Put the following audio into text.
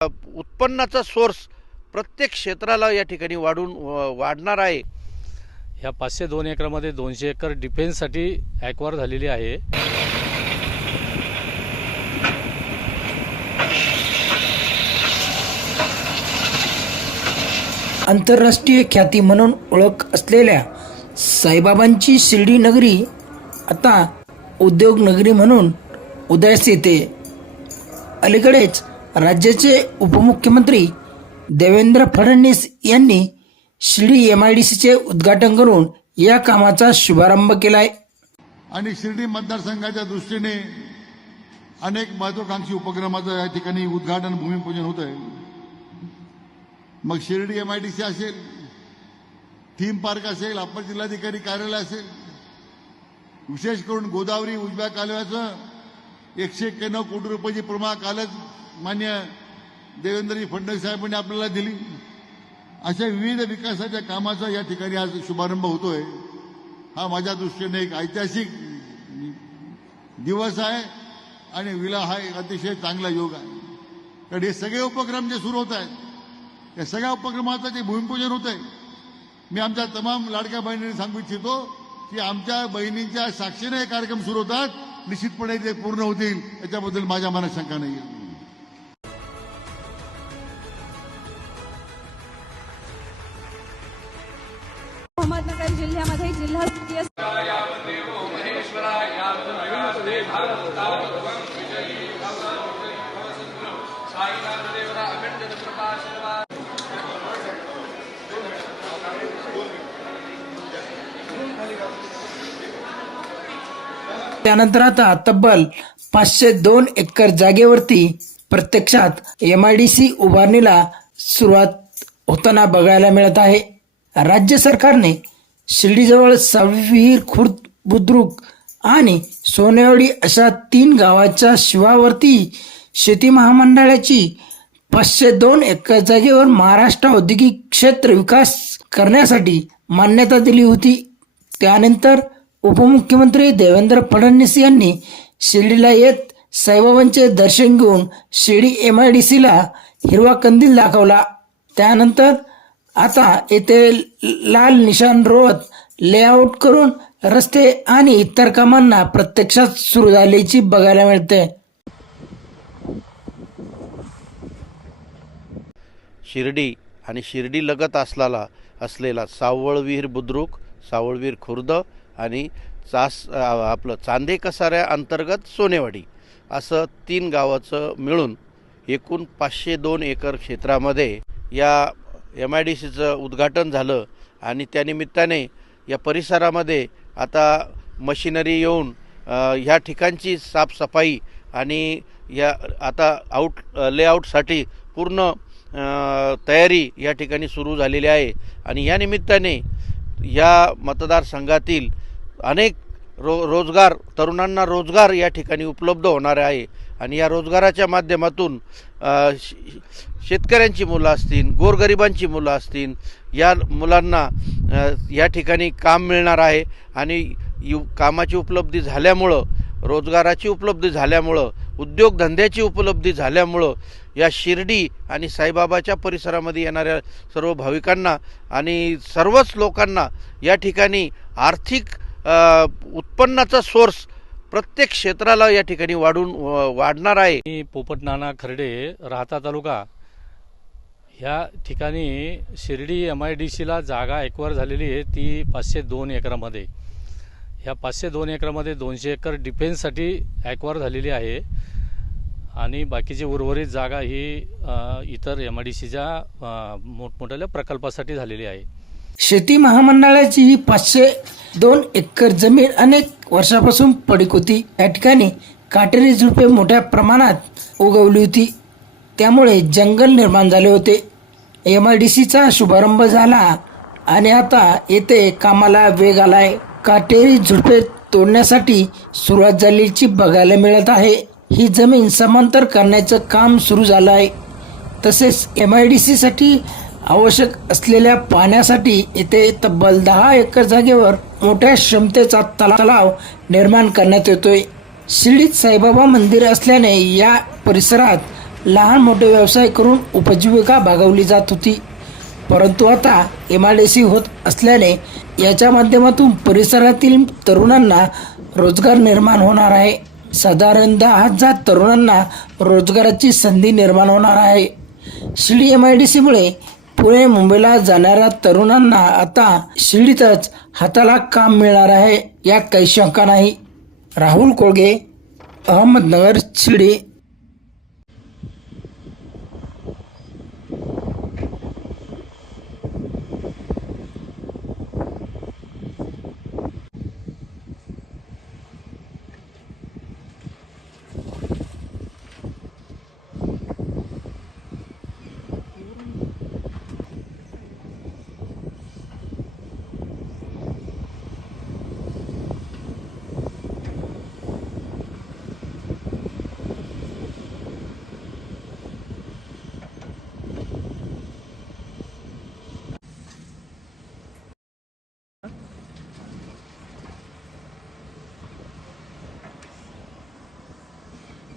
उत्पन्नाचा सोर्स प्रत्येक क्षेत्राला या ठिकाणी वाढणार आहे। ह्या 502 एकरामध्ये 200 एकर डिफेन्ससाठी ॲक्वायर झालेली आहे। आंतरराष्ट्रीय ख्याती म्हणून ओळख असलेल्या साईबाबांची शिर्डी नगरी आता उद्योग नगरी म्हणून उदयास येते। अलीकडेच राज्याचे उपमुख्यमंत्री देवेंद्र फडणवीस यांनी शिर्डी MIDCचे उद्घाटन करून या कामाचा शुभारंभ केलाय। आणि शिर्डी मतदारसंघाच्या दृष्टीने अनेक महत्वाकांक्षी उपक्रमाचं या ठिकाणी उद्घाटन भूमिपूजन होत आहे। मग शिर्डी MIDC असेल, थीम पार्क असेल, अप्पर जिल्हाधिकारी कार्यालय असेल, विशेष करून गोदावरी उजव्या कालव्याचं 191 कोटी रुपयाची प्रमाण कालच मान्य देवेंद्रजी फडणवीस साहेबांनी आपल्याला दिली। अशा विविध विकासाच्या कामाचा या ठिकाणी आज शुभारंभ होतोय। हा माझ्या दृष्टीने एक ऐतिहासिक दिवस आहे आणि हा एक अतिशय चांगला योग आहे। कारण हे सगळे उपक्रम जे सुरू होत आहेत या सगळ्या उपक्रमाचं जे भूमिपूजन होत आहे, मी आमच्या तमाम लाडक्या बहिणींनी सांगू इच्छितो की आमच्या बहिणींच्या साक्षीने हे कार्यक्रम सुरू होतात, निश्चितपणे ते पूर्ण होतील याच्याबद्दल माझ्या मनात शंका नाही आहे। अहमदनगर जिल्ह्यामध्ये जिल्हास्तरीय त्यानंतर आता तब्बल 502 एकर जागेवरती प्रत्यक्षात MIDC उभारणीला सुरुवात होताना बघायला मिळत आहे। राज्य सरकारने शिर्डीजवळ सावळविहीर, खुर्द, बुद्रुक आणि सोनेवाडी अशा 3 गावाच्या शिवारवरती शेती महामंडळाची 502 एकर जागेवर महाराष्ट्र औद्योगिक क्षेत्र विकास करण्यासाठी मान्यता दिली होती। त्यानंतर उपमुख्यमंत्री देवेंद्र फडणवीस यांनी शिर्डीला येत साईबाबांचे दर्शन घेऊन शिर्डी MIDCला हिरवा कंदील दाखवला। त्यानंतर आता येथे लाल निशाण रोड लेआउट करून रस्ते आणि इतर कामांना प्रत्यक्षात सुरू झाल्याची बघायला मिळते। शिर्डी आणि शिर्डी लगत असलेला सावळविहीर बुद्रुक, सावळविहीर खुर्द आणि चांदे कसाऱ्या अंतर्गत सोनेवाडी असं 3 गावाचं मिळून एकूण 502 एकर क्षेत्रामध्ये या MIDCचं उद्घाटन झालं आणि त्यानिमित्ताने या परिसरामध्ये आता मशिनरी येऊन ह्या ठिकाणची साफसफाई आणि या आता लेआउटसाठी पूर्ण तयारी या ठिकाणी सुरू झालेली आहे। आणि या निमित्ताने या मतदारसंघातील अनेक रोजगार, तरुणांना रोजगार या ठिकाणी उपलब्ध होणार आहे आणि या रोजगाराच्या माध्यमातून शेतकऱ्यांची मुलं असतील, गोरगरिबांची मुलं असतील, या मुलांना या ठिकाणी काम मिळणार आहे आणि कामाची उपलब्धी झाल्यामुळं, रोजगाराची उपलब्धी झाल्यामुळं, उद्योगधंद्याची उपलब्धी झाल्यामुळं या शिर्डी आणि साईबाबाच्या परिसरामध्ये येणाऱ्या सर्व भाविकांना आणि सर्वच लोकांना या ठिकाणी आर्थिक उत्पन्नाचा सोर्स प्रत्येक क्षेत्राला या ठिकाणी वाढणार आहे। मी पोपट नाना खर्डे, राहता तालुका, ह्या ठिकाणी शिर्डी MIDCला जागा ॲक्वायर झालेली आहे ती 502 एकरामध्ये। ह्या 502 एकरामध्ये 200 एकर डिफेन्ससाठी ॲक्वायर झालेली आहे आणि बाकीची उर्वरित जागा ही इतर MIDCच्या मोठमोठ्या प्रकल्पासाठी झालेली आहे। शेती महामंडळाची ही 502 एकर जमीन अनेक वर्षापासून पडीक होती। या ठिकाणी काटेरी झुडपे मोठ्या प्रमाणात उगवली होती, त्यामुळे जंगल निर्माण झाले होते। MIDCचा शुभारंभ झाला आणि आता येथे कामाला वेग आलाय। काटेरी झुडपे तोडण्यासाठी सुरुवात झाल्याची बघायला मिळत आहे। ही जमीन समांतर करण्याचं काम सुरू झालं आहे। तसेच MIDCसाठी आवश्यक असलेल्या पाण्यासाठी येथे तब्बल 10 एकर जागेवर मोठ्या क्षमतेचा तलाव निर्माण करण्यात येतोय। शिर्डीत साईबाबा मंदिर असल्याने या परिसरात लहान मोठे व्यवसाय करून उपजीविका भागवली जात होती. परंतु आता MIDC होत असल्याने याच्या माध्यमातून परिसरातील तरुणांना रोजगार निर्माण होणार आहे. साधारण 10,000 तरुणांना रोजगाराची संधी निर्माण होणार आहे. शिर्डी MIDCमुळे पुणे मुंबईला जाणाऱ्या तरुणांना आता शिर्डीतच हाताला काम मिळणार आहे, यात काही शंका नाही. राहुल कोळगे, अहमदनगर, शिर्डी.